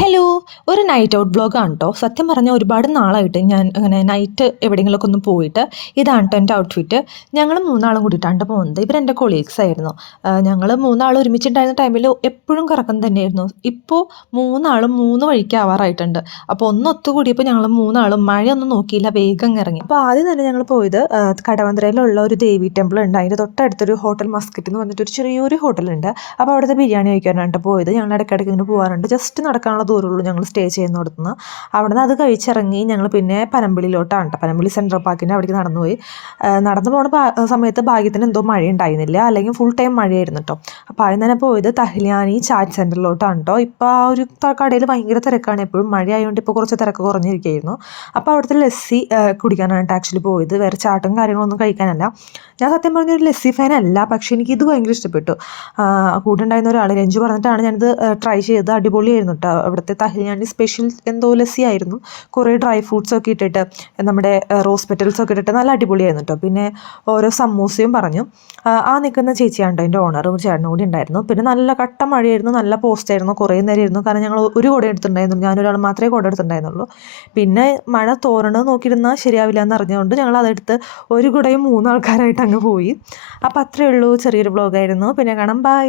Hello, ഒരു night out വ്ളോഗാണ് കേട്ടോ. സത്യം പറഞ്ഞാൽ ഒരുപാട് നാളായിട്ട് ഞാൻ അങ്ങനെ നൈറ്റ് എവിടെയെങ്കിലുമൊക്കെ ഒന്ന് പോയിട്ട് ഇതാണ് കേട്ടോ എൻ്റെ ഔട്ട്ഫിറ്റ്. ഞങ്ങൾ മൂന്നാളും കൂടിയിട്ടാണ് പോകുന്നത്. ഇവരെൻ്റെ കൊളീഗ്സ് ആയിരുന്നു. ഞങ്ങൾ മൂന്നാളും ഒരുമിച്ചുണ്ടായിരുന്ന ടൈമിൽ എപ്പോഴും കറക്കം തന്നെയായിരുന്നു. ഇപ്പോൾ മൂന്നാളും മൂന്ന് വഴിക്ക് ആവാറായിട്ടുണ്ട്. അപ്പോൾ ഒന്ന് ഒത്തുകൂടിയപ്പോൾ ഞങ്ങൾ മൂന്നാളും മഴയൊന്നും നോക്കിയില്ല, വേഗം ഇറങ്ങി. അപ്പോൾ ആദ്യം തന്നെ ഞങ്ങൾ പോയത് കടവന്ത്രയിലുള്ള ഒരു ദേവി ടെമ്പിൾ ഉണ്ട്. അതിൻ്റെ തൊട്ടടുത്തൊരു ഹോട്ടൽ മസ്കറ്റ് എന്ന് പറഞ്ഞിട്ടൊരു ചെറിയൊരു ഹോട്ടലുണ്ട്. അപ്പോൾ അവിടുത്തെ ബിരിയാണി കഴിക്കാനായിട്ട് പോയത്. ഞങ്ങൾ ഇടയ്ക്കിടയ്ക്ക് ഇങ്ങനെ പോകാറുണ്ട്. ജസ്റ്റ് നടക്കാനുള്ള ദൂരമുള്ളൂ ഞങ്ങൾ സ്റ്റേ ചെയ്യുന്നിടത്തുനിന്ന്. അവിടെ നിന്ന് അത് കഴിച്ചിറങ്ങി ഞങ്ങൾ പിന്നെ പനമ്പിളിയിലോട്ടാണ് കേട്ടോ. പനമ്പിളി സെൻട്രൽ പാർക്കിൻ്റെ അവിടേക്ക് നടന്നുപോയി. നടന്നു പോകുന്ന സമയത്ത് ഭാഗ്യത്തിന് എന്തോ മഴ ഉണ്ടായിരുന്നില്ല, അല്ലെങ്കിൽ ഫുൾ ടൈം മഴയായിരുന്നു കേട്ടോ. അപ്പോൾ ആദ്യം തന്നെ പോയത് തഹ്ലിയാനി ചാറ്റ് സെൻറ്ററിലോട്ടാണ് കേട്ടോ. ഇപ്പോൾ ആ ഒരു കടയിൽ ഭയങ്കര തിരക്കാണ്, എപ്പോഴും മഴ ആയതുകൊണ്ട് ഇപ്പോൾ കുറച്ച് തിരക്ക് കുറഞ്ഞിരിക്കുകയായിരുന്നു. അപ്പോൾ അവിടുത്തെ ലസ്സി കുടിക്കാനായിട്ട് ആക്ച്വലി പോയത്, വേറെ ചാട്ടും കാര്യങ്ങളൊന്നും കഴിക്കാനല്ല. ഞാൻ സത്യം പറഞ്ഞ ഒരു ലസ്സി ഫാൻ അല്ല, പക്ഷേ എനിക്കിത് ഭയങ്കര ഇഷ്ടപ്പെട്ടു. കൂടെ ഉണ്ടായിരുന്ന ഒരാൾ രഞ്ജു പറഞ്ഞിട്ടാണ് ഞാനിത് ട്രൈ ചെയ്തത്. അടിപൊളിയായിരുന്നു കേട്ടോ. അവിടുത്തെ തഹ്ലിയാനി സ്പെഷ്യൽ എന്തോ ലസ്സി ആയിരുന്നു. കുറേ ഡ്രൈ ഫ്രൂട്ട്സ് ഒക്കെ ഇട്ടിട്ട്, നമ്മുടെ റോസ് പെറ്റൽസ് ഒക്കെ ഇട്ടിട്ട് നല്ല അടിപൊളിയായിരുന്നു കേട്ടോ. പിന്നെ ഓരോ സമൂസയും പറഞ്ഞു. ആ നിൽക്കുന്ന ചേച്ചിയാണ് കേട്ടോ എൻ്റെ ഓണറും ചേട്ടനും കൂടി ഉണ്ടായിരുന്നു. പിന്നെ നല്ല കട്ട മഴയായിരുന്നു, നല്ല പോസ്റ്റായിരുന്നു, കുറേ നേരമായിരുന്നു. കാരണം ഞങ്ങൾ ഒരു കുട എടുത്തിട്ടുണ്ടായിരുന്നുള്ളൂ, ഞാനൊരാൾ മാത്രമേ കുട എടുത്തിട്ടുണ്ടായിരുന്നുള്ളൂ. പിന്നെ മഴ തോരണത് നോക്കിയിരുന്നാൽ ശരിയാവില്ല എന്ന് അറിഞ്ഞുകൊണ്ട് ഞങ്ങൾ അതെടുത്ത് ഒരു കുടയും മൂന്നാൾക്കാരായിട്ട് അങ്ങ് പോയി. അപ്പോൾ അത്രയേ ഉള്ളൂ, ചെറിയൊരു വ്ളോഗായിരുന്നു. പിന്നെ കാണാം, ബൈ.